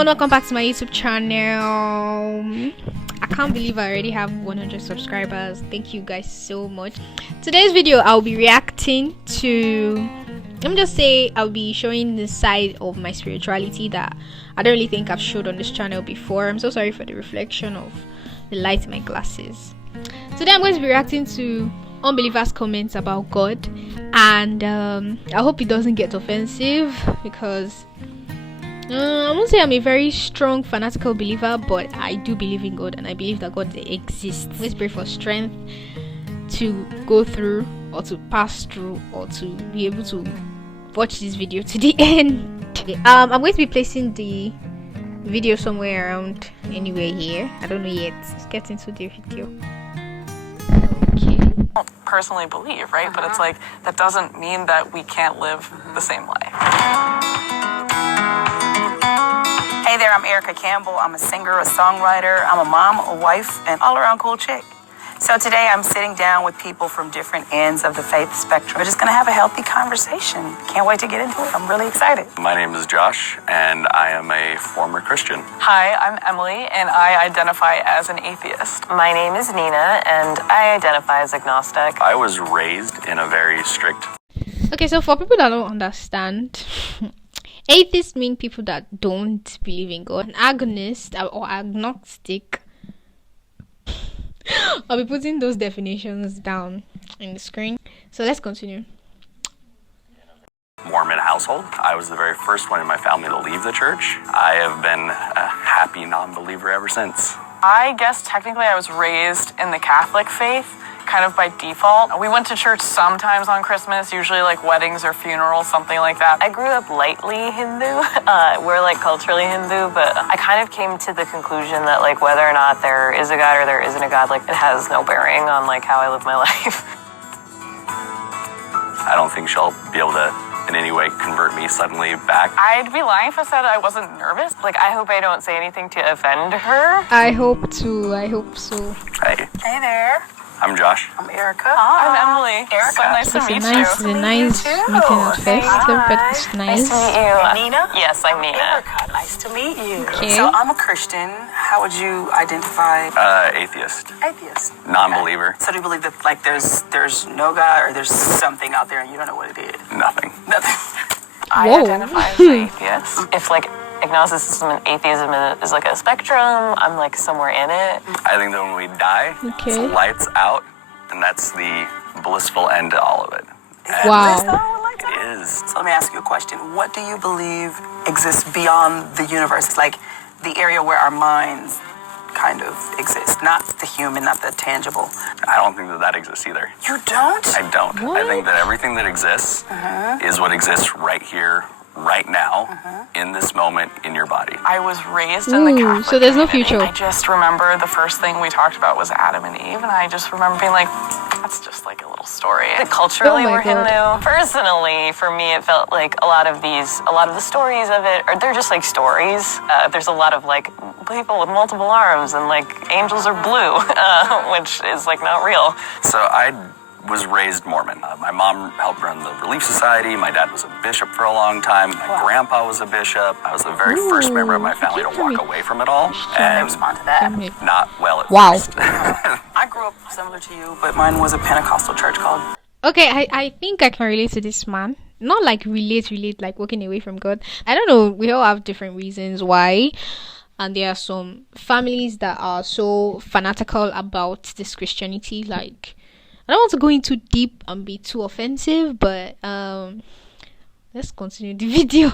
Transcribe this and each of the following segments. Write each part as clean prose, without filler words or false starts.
everyone, welcome back to my YouTube channel. I can't believe I already have 100 subscribers. Thank you guys so much. Today's video I'll be reacting to, let me just say, I'll be showing the side of my spirituality that I don't really think I've showed on this channel before. I'm so sorry for the reflection of the light in my glasses. Today I'm going to be reacting to unbelievers' comments about God, and I hope it doesn't get offensive because I won't say I'm a very strong fanatical believer, but I do believe in God and I believe that God exists. Let's pray for strength to go through or to pass through or to be able to watch this video to the end. Okay, I'm going to be placing the video somewhere around anywhere here. I don't know yet. Let's get into the video. Okay. I don't personally believe, right? But it's like, that doesn't mean that we can't live the same life. Hey there, I'm Erica Campbell. I'm a singer, a songwriter, I'm a mom, a wife, and all-around cool chick. So today I'm sitting down with people from different ends of the faith spectrum. We're just gonna have a healthy conversation. Can't wait to get into it. I'm really excited. My name is Josh, and I am a former Christian. Hi, I'm Emily, and I identify as an atheist. My name is Nina, and I identify as agnostic. I was raised in a very strict... Okay, so for people that don't understand, atheists mean people that don't believe in God. An agonist or agnostic, I'll be putting those definitions down in the screen. So let's continue. Mormon household. I was the very first one in my family to leave the church. I have been a happy non-believer ever since. I guess technically I was raised in the Catholic faith, kind of by default. We went to church sometimes on Christmas, usually like weddings or funerals, something like that. I grew up lightly Hindu. We're like culturally Hindu, but I kind of came to the conclusion that like whether or not there is a God or there isn't a God, like it has no bearing on like how I live my life. I don't think she'll be able to in any way convert me suddenly back. I'd be lying if I said I wasn't nervous. Like I hope I don't say anything to offend her. I hope to. I hope so. Hey, Hey there, I'm Josh. I'm Erica. I'm Emily. Erica. So nice to It's a meet nice, you. it's a nice meeting at first. Everybody's Nice to nice. meet you. Nina? Yes, I'm Nina. Erica, nice to meet you. Okay. So I'm a Christian. How would you identify? Atheist. Atheist. Non-believer. So do you believe that like there's no God or there's something out there and you don't know what it is? Nothing. Nothing. I Whoa. identify as an atheist. If like agnosticism and atheism is like a spectrum, I'm like somewhere in it. I think that when we die, Okay. it's lights out, and that's the blissful end to all of it. Wow. Is that what I like to It is. So let me ask you a question. What do you believe exists beyond the universe? It's like the area where our minds kind of exist, not the human, not the tangible. I don't think that that exists either. You don't? I don't. I think that everything that exists is what exists right here, right now, in this moment, in your body. I was raised in the Ooh, Catholic so there's no community. future. I just remember the first thing we talked about was Adam and Eve, and I just remember being like, that's just like a little story. Culturally, Oh my we're God. Hindu. Personally, for me, it felt like a lot of the stories of it, or they're just like stories. There's a lot of like people with multiple arms and like angels are blue, which is like not real. So I was raised Mormon. My mom helped run the Relief Society. My dad was a bishop for a long time. My grandpa was a bishop. I was the very first member of my family to walk away from it all. I And respond to that. not well at Wow. first. I grew up similar to you, but mine was a Pentecostal church called. Okay, I think I can relate to this man. Not like relate like walking away from God. I don't know. We all have different reasons why. And there are some families that are so fanatical about this Christianity. Like, I don't want to go into deep and be too offensive, but let's continue the video.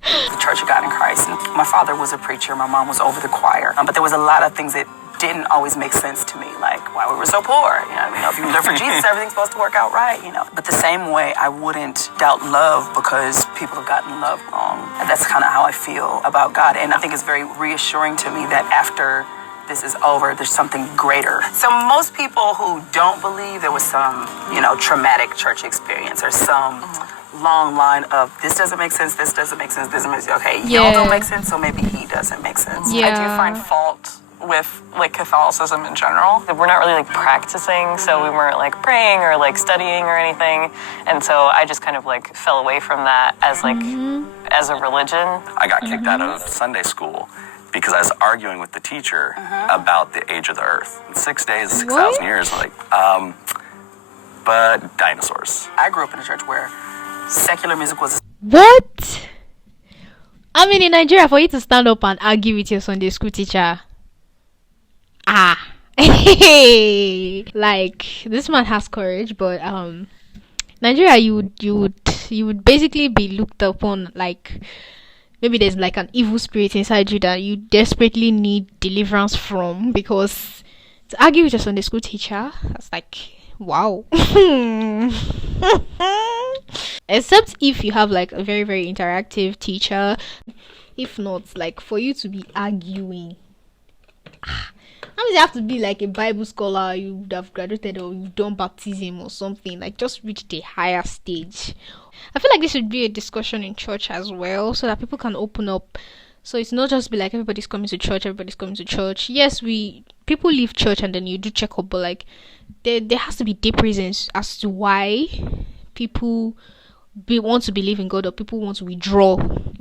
The Church of God in Christ. And my father was a preacher. My mom was over the choir. But there was a lot of things that didn't always make sense to me, like why we were so poor. You know, if you live for Jesus, everything's supposed to work out right. But the same way, I wouldn't doubt love because people have gotten love wrong. And that's kind of how I feel about God. And I think it's very reassuring to me that after this is over, there's something greater. So most people who don't believe there was some, traumatic church experience or some long line of this doesn't make sense, this doesn't make sense, this doesn't make sense. Okay, y'all don't make sense, so maybe he doesn't make sense. Yeah. I do find fault with like Catholicism in general. We're not really like practicing, so we weren't like praying or like studying or anything, and so I just kind of like fell away from that as like as a religion. I got kicked out of Sunday school because I was arguing with the teacher about the age of the earth. 6 days, 6,000 years, like, but dinosaurs. I grew up in a church where secular music was What? I mean, in Nigeria, for you to stand up and argue with your Sunday school teacher, like, this man has courage, but Nigeria, you would basically be looked upon like maybe there's like an evil spirit inside you that you desperately need deliverance from, because to argue with your Sunday school teacher, that's like, wow. Except if you have like a very, very interactive teacher. If not, like, for you to be arguing, I mean, you have to be like a Bible scholar, you would have graduated or you've done baptism or something, like just reach the higher stage. I feel like this should be a discussion in church as well, so that people can open up. So it's not just be like everybody's coming to church. Yes, people leave church and then you do check up, but like there has to be deep reasons as to why people want to believe in God or people want to withdraw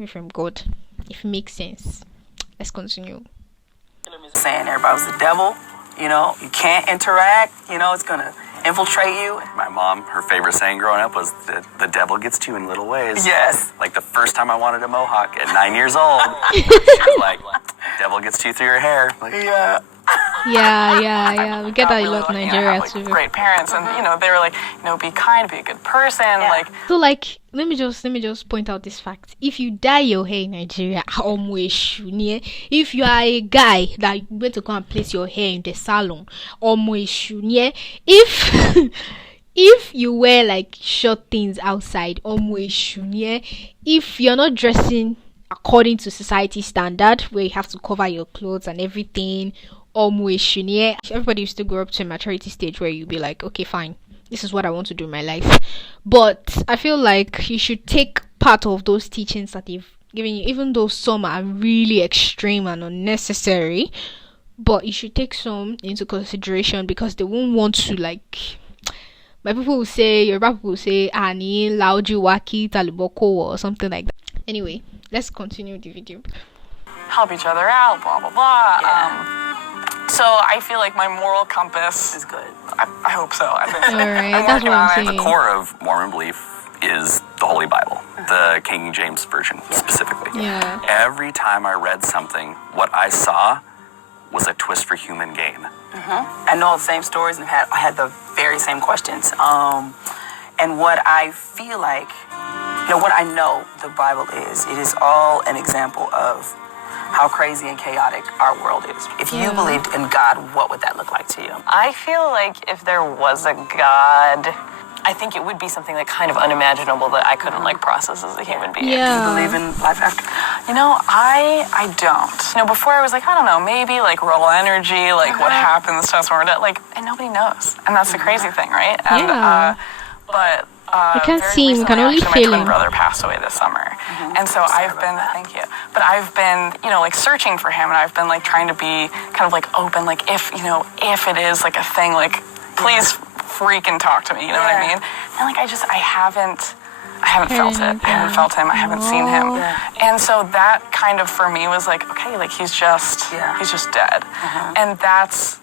from God. If it makes sense. Let's continue. saying everybody was the devil. You know, you can't interact. You know, it's gonna infiltrate you. My mom, her favorite saying growing up was, the devil gets to you in little ways. Yes. Like the first time I wanted a mohawk at 9 years old, she was like, devil gets to you through your hair. Like, Yeah. Yeah. We get that a lot in Lucky, Nigeria I have, like, too. great parents, and they were like, be kind, be a good person, like. So like, let me just point out this fact. If you dye your hair in Nigeria, if you are a guy that went to go and place your hair in the salon, if you wear like short things outside, if you're not dressing according to society standard, where you have to cover your clothes and everything, everybody used to grow up to a maturity stage where you'll be like, okay, fine, this is what I want to do in my life. But I feel like you should take part of those teachings that they've given you, even though some are really extreme and unnecessary, but you should take some into consideration, because they won't want to, like, my people will say, your people will say, Ani, Lauji, Waki, Taliboko, or something like that. Anyway, let's continue the video. Help each other out, blah, blah, blah. So I feel like my moral compass It's good. I hope so. I think Alright, that's what I'm working on it. saying. the core of Mormon belief is the Holy Bible, the King James Version specifically. Yeah. Every time I read something, what I saw was a twist for human gain. I know the same stories and I had the very same questions. And what I feel like, what I know the Bible is, it is all an example of how crazy and chaotic our world is. If you believed in God, what would that look like to you? I feel like if there was a God, I think it would be something that kind of unimaginable that I couldn't like process as a human being. Do you Yeah. believe in life after? I don't. Before I was like, I don't know, maybe like raw energy, like what happens to us when we're dead, like, and nobody knows. And that's the crazy thing, right? And, Yeah. But We can't very see him, we can recently, only actually, feel my him. twin brother passed away this summer. And so I've been, thank you, but I've been, like searching for him, and I've been like trying to be kind of like open, like if it is like a thing, like please freaking talk to me, you know what I mean? And like I haven't felt it. I haven't felt him. I haven't seen him. And so that kind of for me was like, okay, like he's just dead. And that's,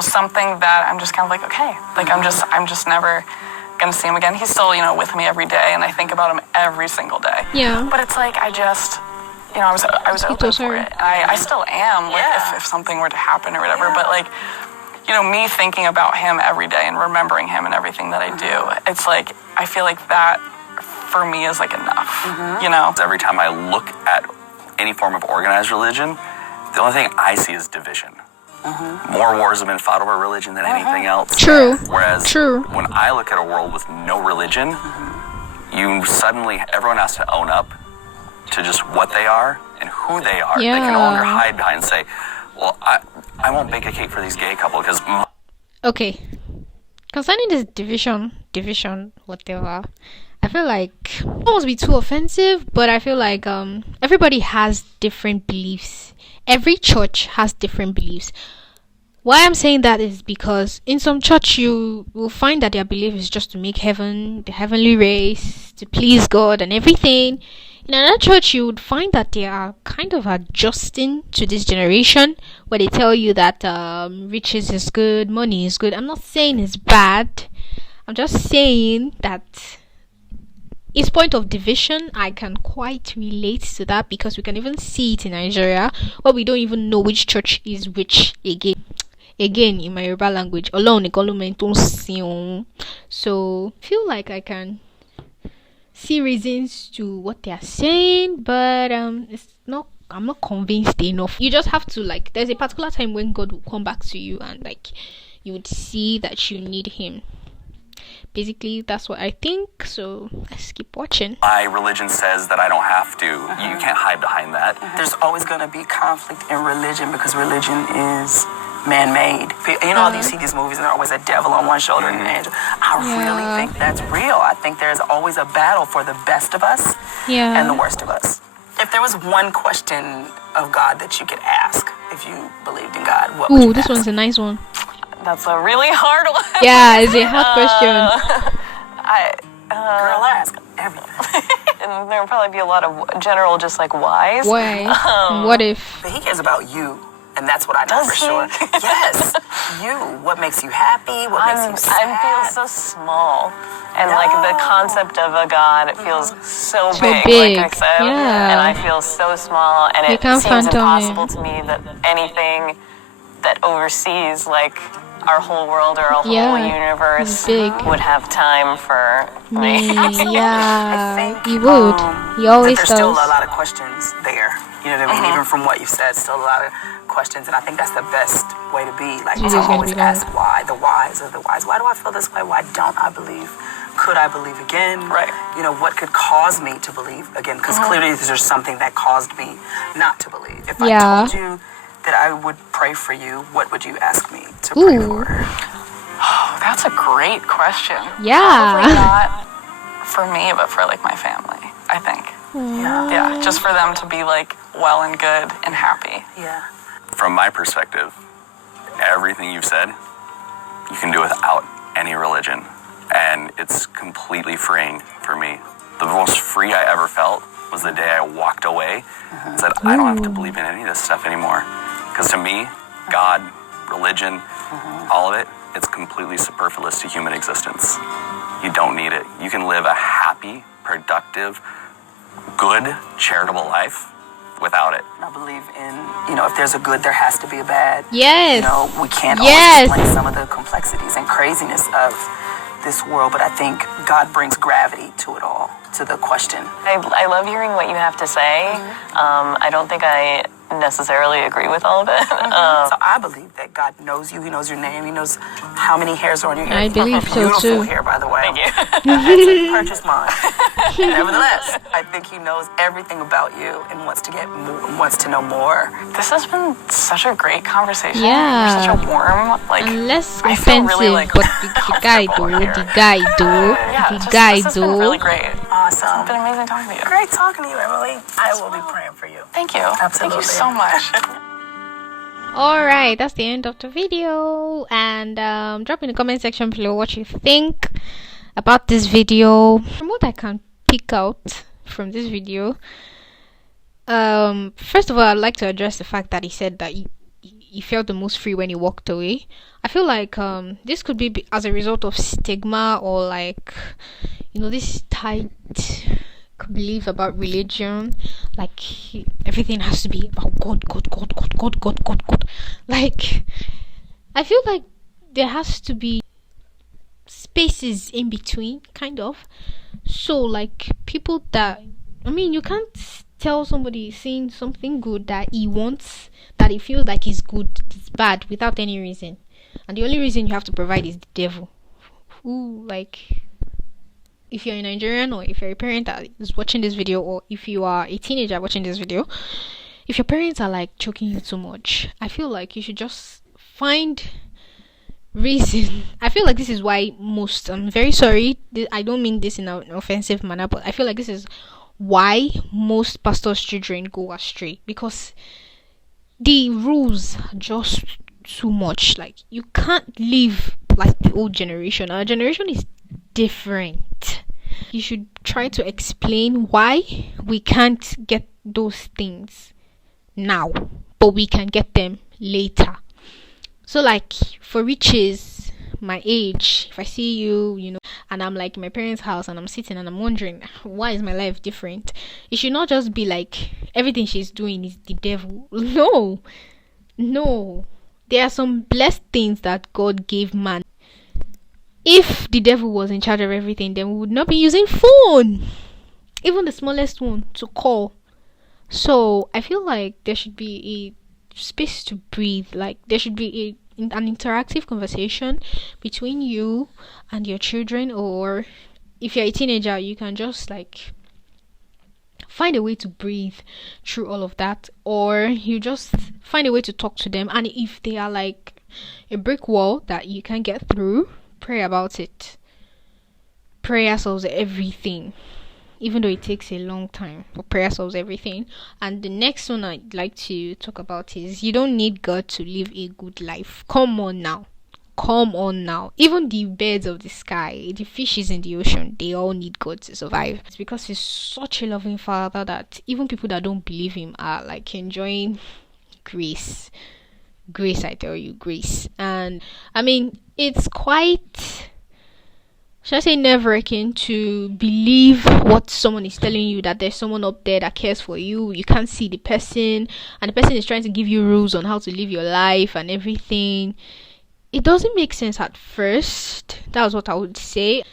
something that I'm just kind of like, okay, like I'm just never gonna see him again. He's still, with me every day, and I think about him every single day. Yeah. But it's like I just, I was open for it. I still am, like if something were to happen or whatever. But like, me thinking about him every day and remembering him and everything that I do, it's like I feel like that for me is like enough. Every time I look at any form of organized religion, the only thing I see is division. More wars have been fought over religion than anything else. True. Whereas True. when I look at a world with no religion, everyone has to own up to just what they are and who they are. They can no longer hide behind and say, well, I won't bake a cake for these gay couple because... Okay. Concerning this division, whatever, I feel like, I don't want to be too offensive, but I feel like everybody has different beliefs. Every church has different beliefs. Why I'm saying that is because in some church you will find that their belief is just to make heaven, the heavenly race, to please God and everything. In another church, you would find that they are kind of adjusting to this generation, where they tell you that riches is good, money is good. I'm not saying it's bad. I'm just saying that its point of division, I can quite relate to that, because we can even see it in Nigeria, where we don't even know which church is which again. Again, in my Yoruba language, so feel like I can see reasons to what they are saying, but it's not. I'm not convinced enough. You just have to, like, there's a particular time when God will come back to you, and like you would see that you need Him. Basically, that's what I think. So let's keep watching. My religion says that I don't have to. You can't hide behind that. There's always going to be conflict in religion, because religion is man-made. You know, you see these movies and there's always a devil on one shoulder and an angel. I really think that's real. I think there's always a battle for the best of us and the worst of us. If there was one question of God that you could ask if you believed in God, what would you this ask? one's a nice one. That's a really hard one. Yeah, it's a hard question. Girl, ask everything. And there would probably be a lot of general, just like whys. Why? What if? But he cares about you, and that's what I know Does for he? sure. Yes, you. What makes you happy? What makes you sad? I feel so small. And like the concept of a God, it feels so big, big, like I said. yeah. And I feel so small, and You it can't seems fathom impossible it. to me that anything that oversees like our whole world or our whole universe big. would have time for me. Yeah, I think, he would. He always there's still a does. lot of questions there. You know what I mean? Even from what you've said, still a lot of questions, and I think that's the best way to be. Like, to always ask why, the whys of the whys. Why do I feel this way? Why don't I believe? Could I believe again? Right. You know, what could cause me to believe again? Because clearly there's something that caused me not to believe. If I told you that I would pray for you, what would you ask me to pray for? Oh, that's a great question. Probably Yeah. not for me, but for like my family, I think. Yeah, just for them to be like well and good and happy. Yeah. From my perspective, everything you've said, you can do without any religion. And it's completely freeing for me. The most free I ever felt was the day I walked away and said, I don't have to believe in any of this stuff anymore. Because to me, God, religion, all of it, it's completely superfluous to human existence. You don't need it. You can live a happy, productive, good, charitable life without it. I believe in, you know, if there's a good, there has to be a bad. Yes. You know, we can't Yes. always explain some of the complexities and craziness of this world, but I think God brings gravity to it all, to the question. I love hearing what you have to say. I don't think I necessarily agree with all of it. So I believe that God knows you. He knows your name. He knows how many hairs are on your head. I believe so, Beautiful too. hair, by the way. Thank you. I had to purchase mine. Nevertheless, I think He knows everything about you and wants to get more, wants to know more. This has been such a great conversation. Yeah. You're such a warm, like, And less I feel offensive, really, like, but the guy comfortable though, here. the guy though, Yeah, the just, guy this has been though. really great. Awesome. It's been amazing talking to you. Great talking to you, Emily. I will be praying for you. Thank you. Absolutely. Thank you so much. Alright, that's the end of the video, and drop in the comment section below what you think about this video. From what I can pick out from this video, first of all, I'd like to address the fact that he said that he felt the most free when he walked away. I feel like this could be as a result of stigma, or like, you know, this tight belief about religion, like everything has to be about God. Like, I feel like there has to be spaces in between, kind of. So like, people that, I mean, you can't tell somebody saying something good that he wants, that he feels like is good, it's bad, without any reason, and the only reason you have to provide is the devil. Who, like, if you're a Nigerian, or if you're a parent that is watching this video, or if you are a teenager watching this video, if your parents are like choking you too much, I feel like you should just find reason. I feel like this is why most, I'm very sorry, I don't mean this in an offensive manner, but I feel like this is why most pastors' children go astray, because the rules are just too much. Like, you can't live like the old generation. Our generation is different. you should try to explain why we can't get those things now, but we can get them later. So like for riches, my age, if I see you, and I'm like in my parents' house and I'm sitting and I'm wondering, why is my life different? It should not just be like everything she's doing is the devil. No. There are some blessed things that God gave man. If the devil was in charge of everything, then we would not be using phone, even the smallest one, to call. So I feel like there should be a space to breathe. Like there should be an interactive conversation between you and your children, or if you're a teenager, you can just like find a way to breathe through all of that, or you just find a way to talk to them. And if they are like a brick wall that you can get through, pray about it. Prayer solves everything, even though it takes a long time, but prayer solves everything. And the next one I'd like to talk about is you don't need God to live a good life. Come on now. Even the birds of the sky, the fishes in the ocean, they all need God to survive. It's because he's such a loving father that even people that don't believe him are like enjoying grace. I tell you, grace. And I mean, it's quite, should I say, nerve-wracking to believe what someone is telling you, that there's someone up there that cares for you. You can't see the person, and the person is trying to give you rules on how to live your life and everything. It doesn't make sense at first. That was what I would say.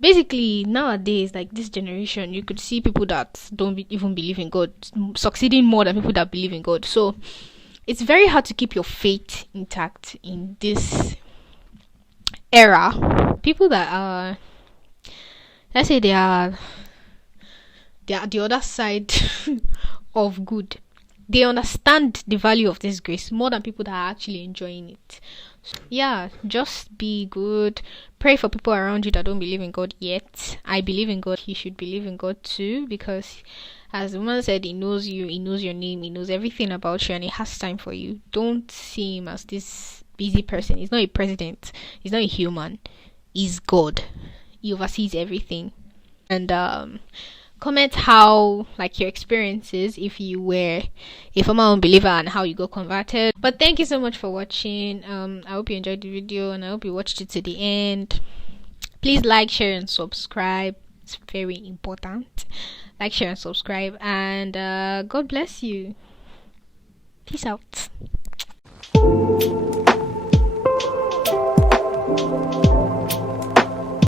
Basically, nowadays, like this generation, you could see people that don't even believe in God succeeding more than people that believe in God. So it's very hard to keep your faith intact in this era. People that are, let's say, they are the other side of good. They understand the value of this grace more than people that are actually enjoying it. So, yeah, just be good. Pray for people around you that don't believe in God yet. I believe in God. You should believe in God too, because as the woman said, he knows you, he knows your name, he knows everything about you, and he has time for you. Don't see him as this busy person. He's not a president. He's not a human. He's God. He oversees everything. And comment how, like, your experiences if you were a former unbeliever and how you got converted. But thank you so much for watching. I hope you enjoyed the video, and I hope you watched it to the end. Please like, share, and subscribe. It's very important. Like, share, and subscribe, and God bless you. Peace out.